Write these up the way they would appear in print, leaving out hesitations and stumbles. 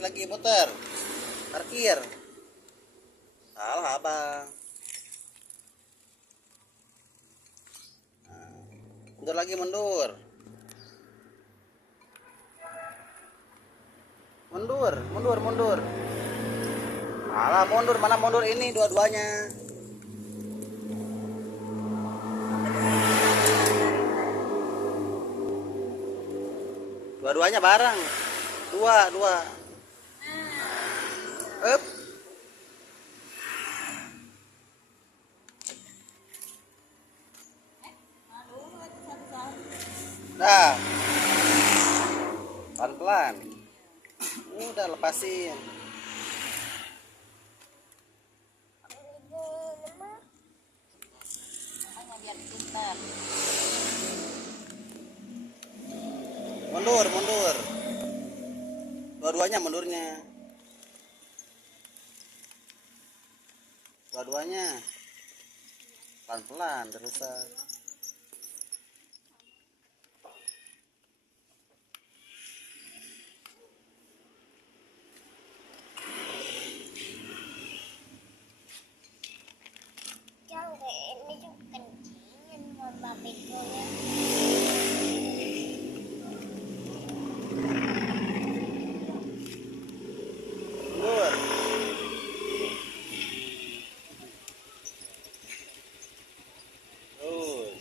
dikit lagi, muter. Parkir. Salah abang. Nah, mundur lagi, mundur. Mundur, mundur, mundur. Malah mundur, mana mundur ini dua-duanya. Dua-duanya bareng. Dua, dua. Up. Dah. Pelan-pelan. Udah lepasin. Mundur, mundur. Dua-duanya mundurnya. Dua-duanya. Pelan-pelan terusan. Ini juga kencingin buat babekonya. Mundur. Terus.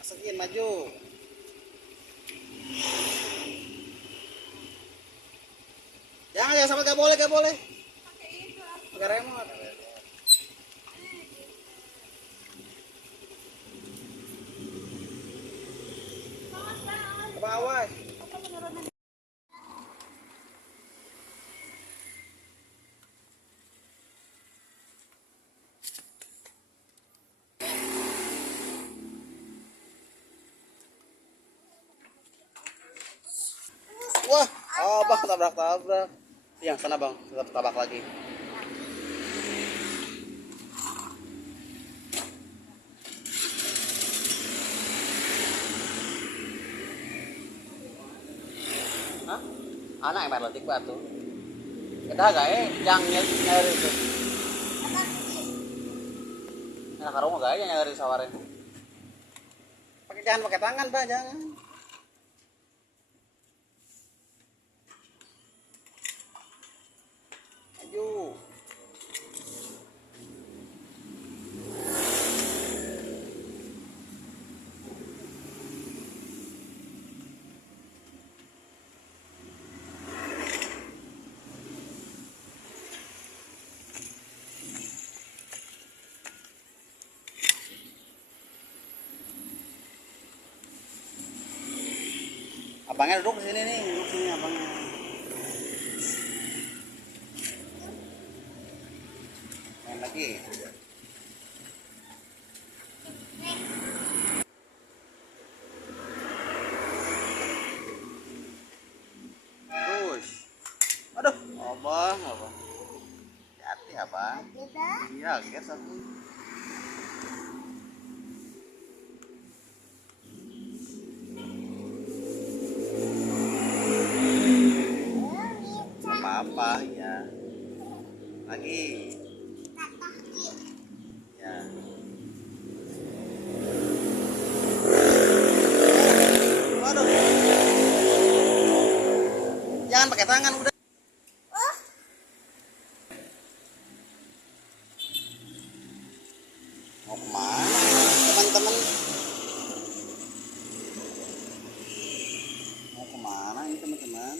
Masukin maju. Jangan sampai, gak boleh, gak boleh. Pakai remote. Ke bawah. Wah, abang tabrak-tabrak. Yang sana bang, tetap tabrak lagi. Hah? Anak yang berletik batu. Kita gak yang nyari itu. Anak karung gak yang nyari sawarin. Jangan pakai tangan, Pak, jangan. Maju. Abangnya duduk di sini nih, duduk sini abangnya. Main lagi. Terus. Aduh, abang, abang. Hati abang. Iya, guys aku. Apa ya? Lagi. Ya. Waduh. Jangan pakai tangan udah. Mau kemana teman-teman? Mau kemana ini teman-teman?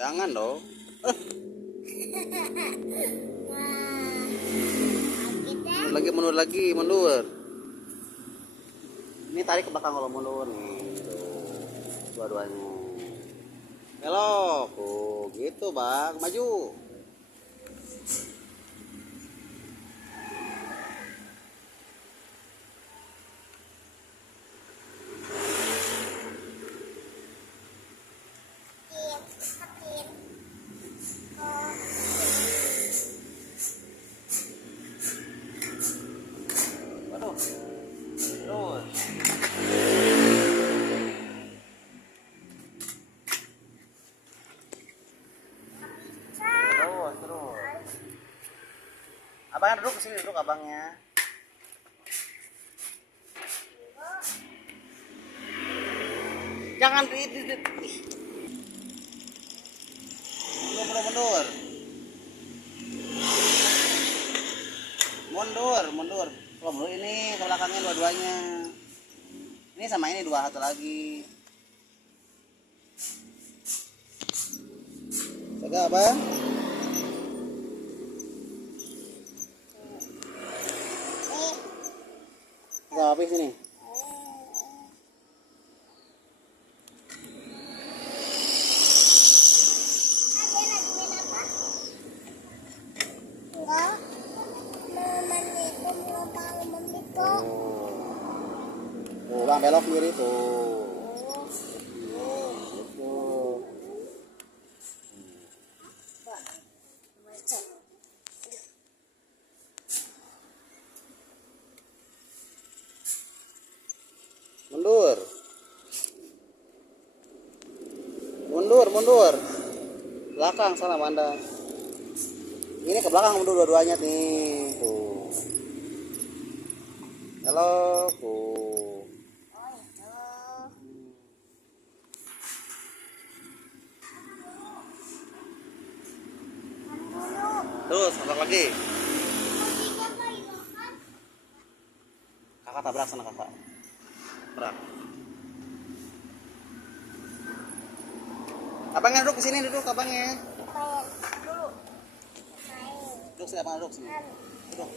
Jangan dong. Lagi mundur lagi, mundur. Ini tarik ke belakang kalau mundur nih. Dua-duanya. Belok. Oh, gitu, Bang. Maju. Abangnya duduk ke sini, duduk abangnya. Jangan mundur. Mundur. Kalau mundur ini ke belakangnya dua-duanya. Ini sama ini dua satu lagi. Jaga apa? Jaga apa sini? Tuh, bang belok kiri tuh. Tuh. Mundur. Belakang sana Manda. Ini ke belakang mundur dua-duanya nih. Tuh. Halo, tuh. Terus, satu lagi. Kakak tabrak sana kakak. Tabrak. Abangnya duduk sini, duduk abangnya. Duduk sini, abang duduk sini. Duduk.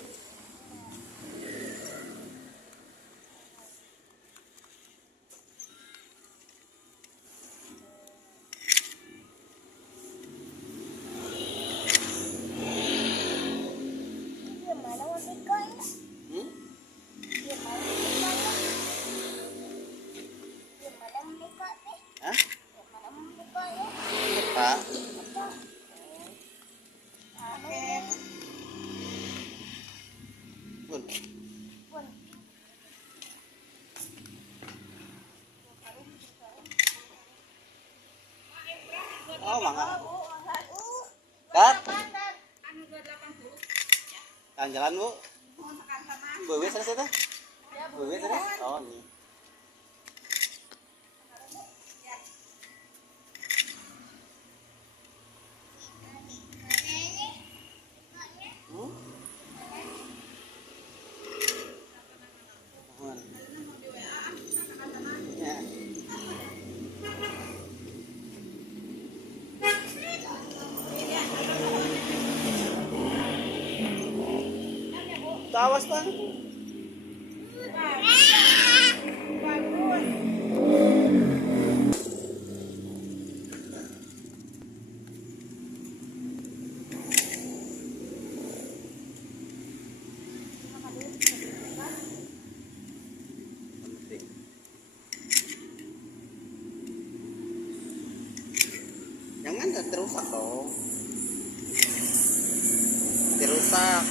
Hah? Pak. Pun. Oh, mangga. Kat. Jalan, Bu. Bewe sana situ. Bewe tadi. Oh, ini. Ya. Tawas bang. Jangan terusak dong. Terusak.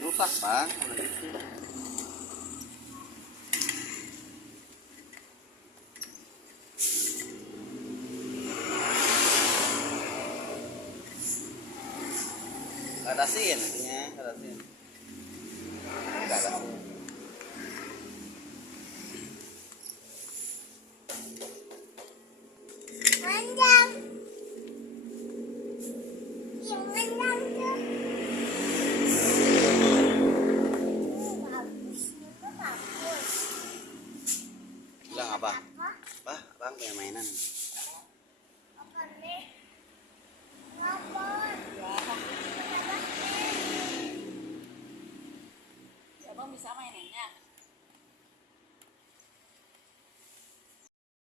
Rusak bang. Ada asin artinya, ada asin. Enggak ada asin. Panjang. Yang panjang tuh. Bagus, itu bagus. Bilang apa? Bah, bang punya mainan. Apa nih? Apa? Abang bisa mainannya.